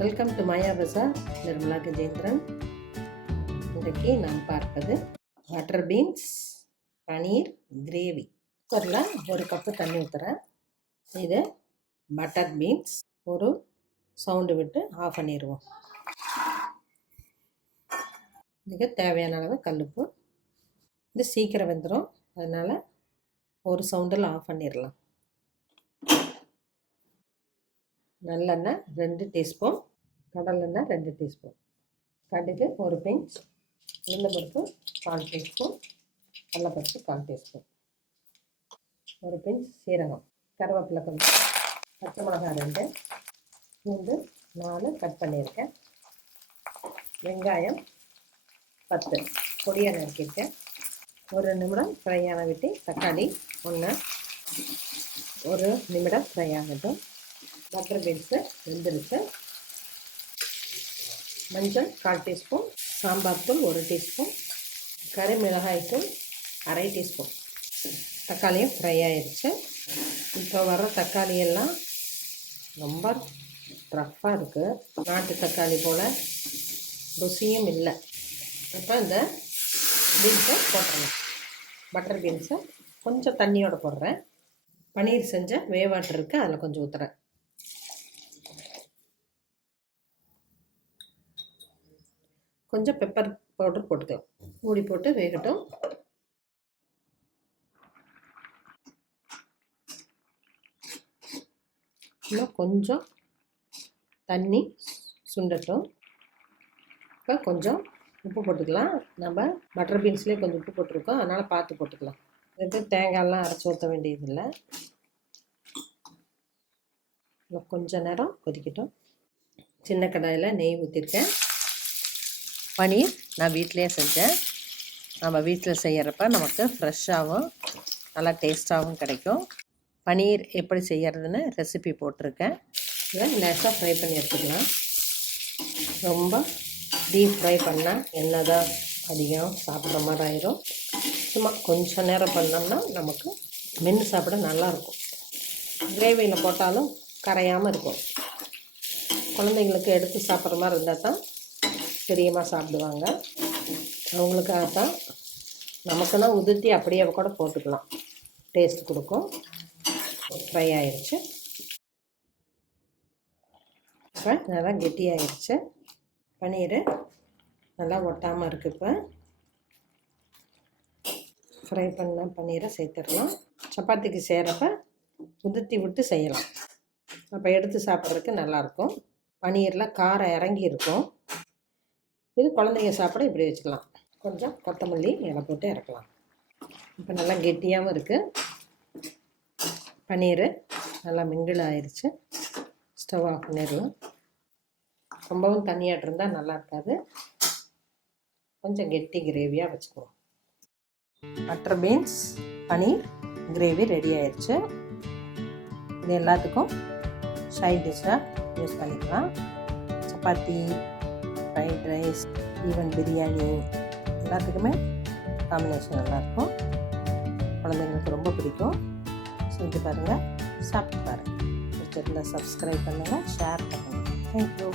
Welcome to மாயா பஜார். நிர்மலா கஜேந்திரன். இன்றைக்கு நாம் பார்ப்பது பட்டர் பீன்ஸ் பனீர் கிரேவி. குக்கரில் ஒரு கப்பு தண்ணி ஊற்றுறேன். இது பட்டர் பீன்ஸ் ஒரு சவுண்டு விட்டு ஆஃப் பண்ணிடுவோம். இதுக்கு தேவையான அளவு கல்லுப்பு. இது சீக்கிரம் வெந்துடும், அதனால் ஒரு சவுண்டில் ஆஃப் பண்ணிடலாம். நல்லெண்ணெய் 2 டீஸ்பூன், கடலெண்ணெய் 2 டீஸ்பூன், கடுகு ஒரு பிஞ்ச், உளுந்தம்பருப்பு 1/4 டீஸ்பூன், கடலைப்பருப்பு 1/4 டீஸ்பூன், ஒரு பிஞ்ச் சீரகம், கருவேப்பிலை கொஞ்சம், பச்சை மிளகாய் 2, பூண்டு 4 கட் பண்ணியிருக்கேன், வெங்காயம் 10 பொடியாக நறுக்கியிருக்கேன். ஒரு நிமிடம் ஃப்ரை ஆன விட்டு தக்காளி 1, ஒரு நிமிடம் ஃப்ரை ஆகட்டும். பட்டர் பீன்ஸு வெந்துருக்கு. மஞ்சள் 1/4 டீஸ்பூன், சாம்பார் தூள் 1 டீஸ்பூன், கறி மிளகாய் தூள் 1/2 டீஸ்பூன். தக்காளியும் ஃப்ரை ஆயிடுச்சு. இப்போ வர தக்காளியெல்லாம் ரொம்ப ரஃப்பாக இருக்குது, நாட்டு தக்காளி போல் ருசியும் இல்லை. இப்போ இந்த பீன்ஸை போட்டுறேன். பட்டர் பீன்ஸை கொஞ்சம் தண்ணியோடு போடுறேன். பனீர் செஞ்ச வேவாட்டர் இருக்குது, அதில் கொஞ்சம் ஊற்றுறேன். கொஞ்சம் பெப்பர் பவுடர் போட்டுக்கலாம். மூடி போட்டு வேகட்டும். இன்னும் கொஞ்சம் தண்ணி சுண்டட்டும். இப்போ கொஞ்சம் உப்பு போட்டுக்கலாம். நம்ம பட்டர் பீன்ஸ்லேயே கொஞ்சம் உப்பு போட்டிருக்கோம், அதனால் பார்த்து போட்டுக்கலாம். இதுக்கு தேங்காயெல்லாம் அரைச்சி ஊற்ற வேண்டியதில்லை. கொஞ்சம் நேரம் கொதிக்கட்டும். சின்ன கடாயில் நெய் ஊற்றிருக்கேன். பனீர் நான் வீட்டிலே செஞ்சேன். நம்ம வீட்டில் செய்கிறப்ப நமக்கு ஃப்ரெஷ்ஷாகவும் நல்லா டேஸ்ட்டாகவும் கிடைக்கும். பனீர் எப்படி செய்கிறதுன்னு ரெசிபி போட்டிருக்கேன். இதை லேசாக ஃப்ரை பண்ணி எடுத்துக்கலாம். ரொம்ப டீப் ஃப்ரை பண்ணால் எண்ணெய் தான் அதிகம் சாப்பிட்ற மாதிரி ஆயிரும். சும்மா கொஞ்சம் நேரம் பண்ணோம்னா நமக்கு மென்று சாப்பிட நல்லாயிருக்கும். கிரேவியில் போட்டாலும் கரையாமல் இருக்கும். குழந்தைங்களுக்கு எடுத்து சாப்பிட்ற மாதிரி இருந்தால் தான் பிரியமாக சாப்பிடுவாங்க. அவங்களுக்காகத்தான். நமக்குன்னா உதிர்த்தி அப்படியே கூட போட்டுக்கலாம், டேஸ்ட் கொடுக்கும். ஃப்ரை ஆயிடுச்சு. இப்போ நல்லா கெட்டியாகிடுச்சு. பனீர் நல்லா ஒட்டாமல் இருக்குது. இப்போ ஃப்ரை பண்ண பன்னீரை சேர்த்துடலாம். சப்பாத்திக்கு செய்கிறப்ப உதிர்த்தி விட்டு செய்யலாம், அப்போ எடுத்து சாப்பிட்றதுக்கு நல்லாயிருக்கும். பனீரில் காரம் இறங்கி இருக்கும். இது குழந்தைங்க சாப்பிட இப்படி வச்சுக்கலாம். கொஞ்சம் கொத்தமல்லி இலை போட்டு இறக்கலாம். இப்போ நல்லா கெட்டியாகவும் இருக்குது. பனீர் நல்லா மிங்கிள் ஆயிடுச்சு. ஸ்டவ் ஆஃப் பண்ணிடலாம். ரொம்பவும் தண்ணியாட்டு இருந்தால் நல்லா இருக்காது, கொஞ்சம் கெட்டி கிரேவியாக வச்சுக்குவோம். Butter beans paneer gravy ready ஆயிடுச்சு. இது எல்லாத்துக்கும் சைட் டிஷ்ஷாக யூஸ் பண்ணிக்கலாம். Chapati, fried rice, even biryani எல்லாத்துக்குமே காம்பினேஷன் நல்லாயிருக்கும். குழந்தைங்களுக்கு ரொம்ப பிடிக்கும். செஞ்சு பாருங்கள், சாப்பிட்டு பாருங்கள். பிடிச்சிருந்தால் சப்ஸ்கிரைப் பண்ணுங்கள், ஷேர் பண்ணுங்கள். தேங்க்யூ.